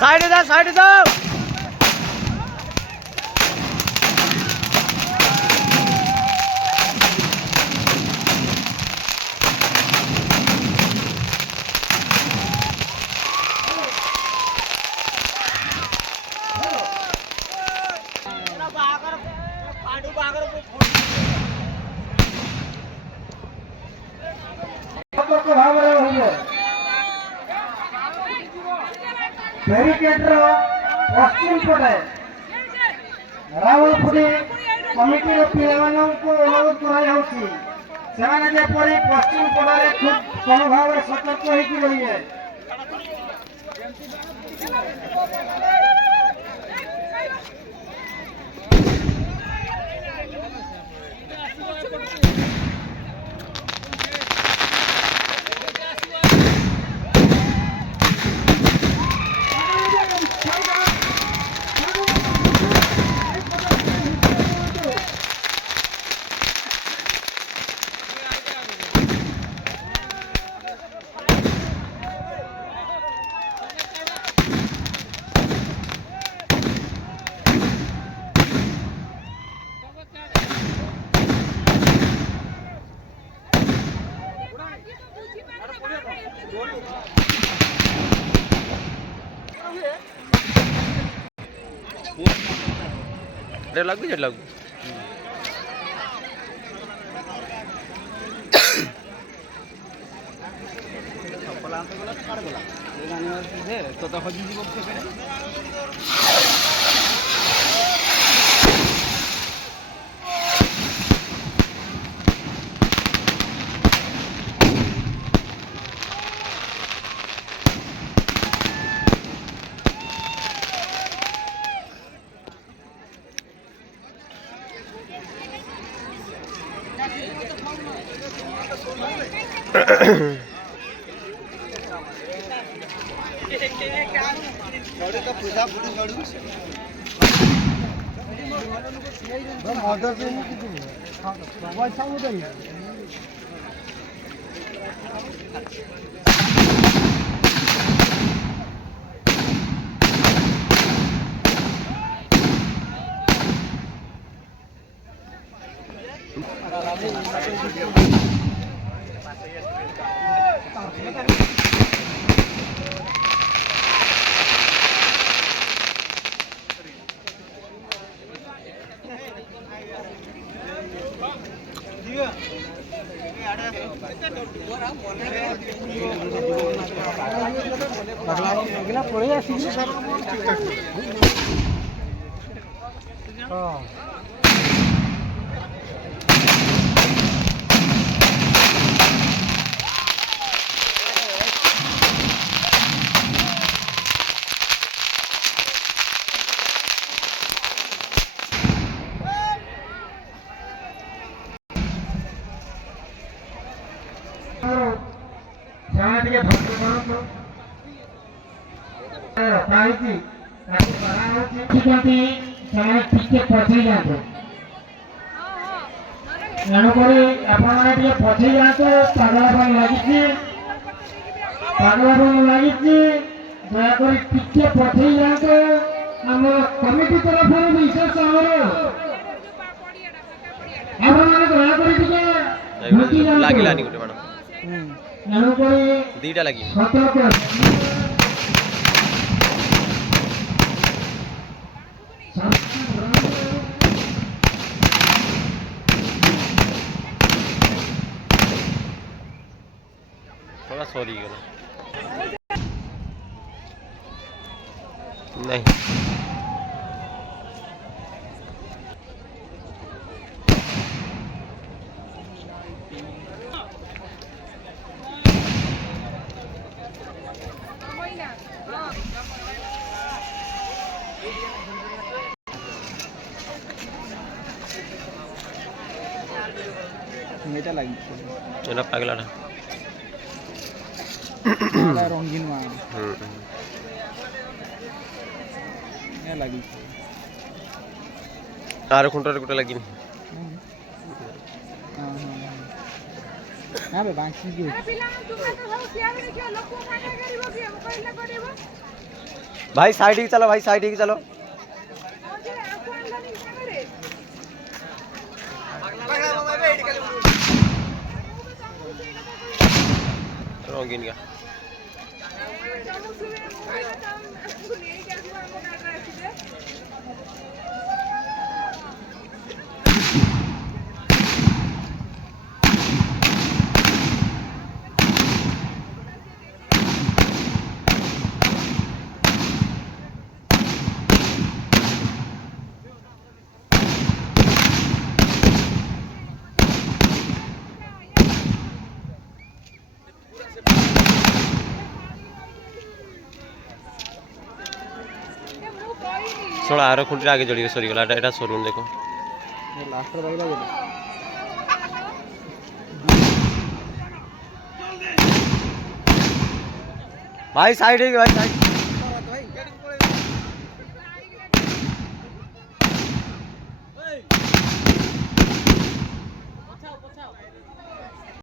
Side दाओ side दाओ बैरिकेड्र पश्चिम पटे रावलपुरी कमिटी पिलाମାନଙ୍କୁ ଅନୁରୋଧ କରାଯାଉଛି ସେମାନେ ଯେପରି ପଶ୍ଚିମ ପଟରେ ଖୁବ୍ ଭଲ ଭାବରେ ସତର୍କ ହୋଇକି ରହିବେ। लागू जेट लागू तो हजी ତେଣୁକରି ଆପଣମାନେ ଟିକେ ପଛେଇ ଯାଆନ୍ତୁ। ପାଗଳ ପାଇଁ ଲାଗିଛି ଦୟାକରି ଟିକେ ପଛେଇ ଯାଆନ୍ତୁ। ଆମ କମିଟି ତରଫରୁ ବିଶେଷ ଆପଣମାନେ ଦୟାକରି ଟିକେ ଲାଗିଲାନି ଗୋଟେ ମାଣ ତେଣୁକରି ଦିଟା ଲାଗି ସତର୍କ थोड़ा सॉरी गला नहीं এটা লাগি এটা পাগলাটা রঙিন মাছ লাগি আর কোনটা কোটা লাগিনি হ্যাঁ বে বাঁচি গিয়ে भाई साइड ही चलो, भाई साइड ही चलो। रंगीन का ଶୁଣ ଆର ଖୁଣ୍ଟିରେ ଆଗେ ଜଡ଼ିକି ସରିଗଲା। ଏଇଟା ସରୁନି ଦେଖ। ଲାଷ୍ଟ ରେ ବାଜିଲା ବୋଲେ भाई साइड है भाई साइड। भाई